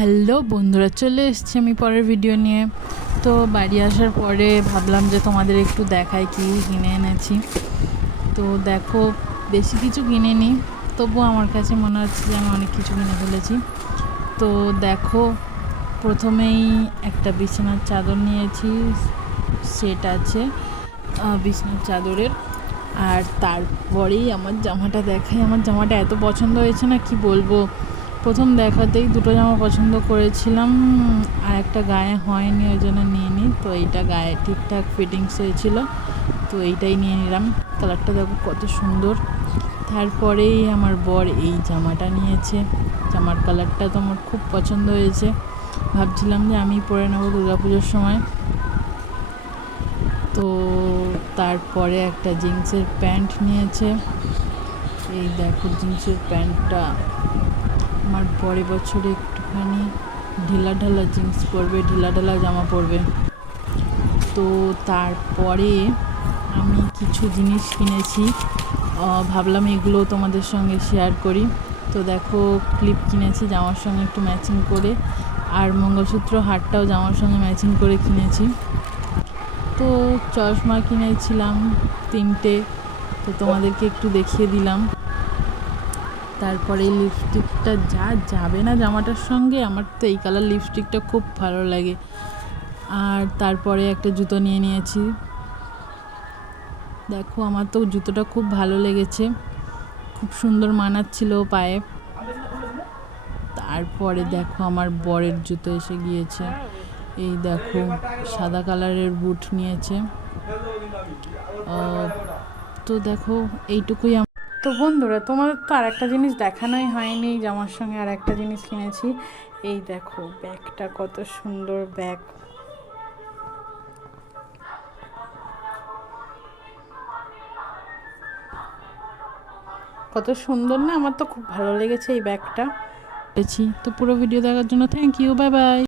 Hello বন্ধুরা, চলে এসেছি আমি পরের ভিডিও নিয়ে। তো বাড়ি আসার পরে ভাবলাম যে তোমাদের একটু দেখাই কি কিনে এনেছি। তো দেখো, বেশি কিছু কিনিনি, তবুও আমার কাছে মনে হচ্ছে যে আমি অনেক কিছু কিনে ফেলেছি। তো দেখো, প্রথমেই একটা বিছানার চাদর নিয়েছি, সেট আছে বিছানার চাদরের। আর তারপরেই আমার জামাটা দেখাই। আমার জামাটা এত পছন্দ হয়েছে না, কি বলবো। প্রথম দেখাতেই দুটো জামা পছন্দ করেছিলাম, আর একটা গায়ে হয়নি, ওই জন্য নিয়ে নিই। তো এইটা গায়ে ঠিকঠাক ফিটিংস হয়েছিল, তো এইটাই নিয়ে নিলাম। কালারটা দেখো কত সুন্দর। তারপরেই আমার বর এই জামাটা নিয়েছে। জামার কালারটা তো আমার খুব পছন্দ হয়েছে, ভাবছিলাম যে আমি পরে নেবো দুর্গাপুজোর সময়। তো তারপরে একটা জিন্সের প্যান্ট নিয়েছে। এই দেখো, জিন্সের প্যান্টটা আমার পরের বছরে একটুখানি ঢিলা ঢালা জিন্স পরবে, ঢিলা ঢালা জামা পরবে। তো তারপরে আমি কিছু জিনিস কিনেছি, ভাবলাম এগুলো তোমাদের সঙ্গে শেয়ার করি। তো দেখো, ক্লিপ কিনেছি জামার সঙ্গে একটু ম্যাচিং করে, আর মঙ্গলসূত্র হারটাও জামার সঙ্গে ম্যাচিং করে কিনেছি। তো চশমা কিনেছিলাম 3টে, তো তোমাদেরকে একটু দেখিয়ে দিলাম। তারপরে লিপস্টিকটা যা যাবে না জামাটার সঙ্গে, আমার তো এই কালার লিপস্টিকটা খুব ভালো লাগে। আর তারপরে একটা জুতো নিয়ে নিয়েছি। দেখো, আমার তো জুতোটা খুব ভালো লেগেছে, খুব সুন্দর মানাচ্ছিল পায়ে। তারপরে দেখো, আমার বরের জুতো এসে গিয়েছে। এই দেখো, সাদা কালারের বুট নিয়েছে। তো দেখো, এইটুকুই। তো বন্ধুরা, তোমাদের তো আর একটা জিনিস দেখানোই হয়নি, জামার সঙ্গে আর একটা জিনিস কিনেছি। এই দেখো, ব্যাগটা কত সুন্দর ব্যাগ। কত সুন্দর না, আমার তো খুব ভালো লেগেছে এই ব্যাগটা। তো পুরো ভিডিও দেখার জন্য থ্যাংক ইউ, বাই বাই।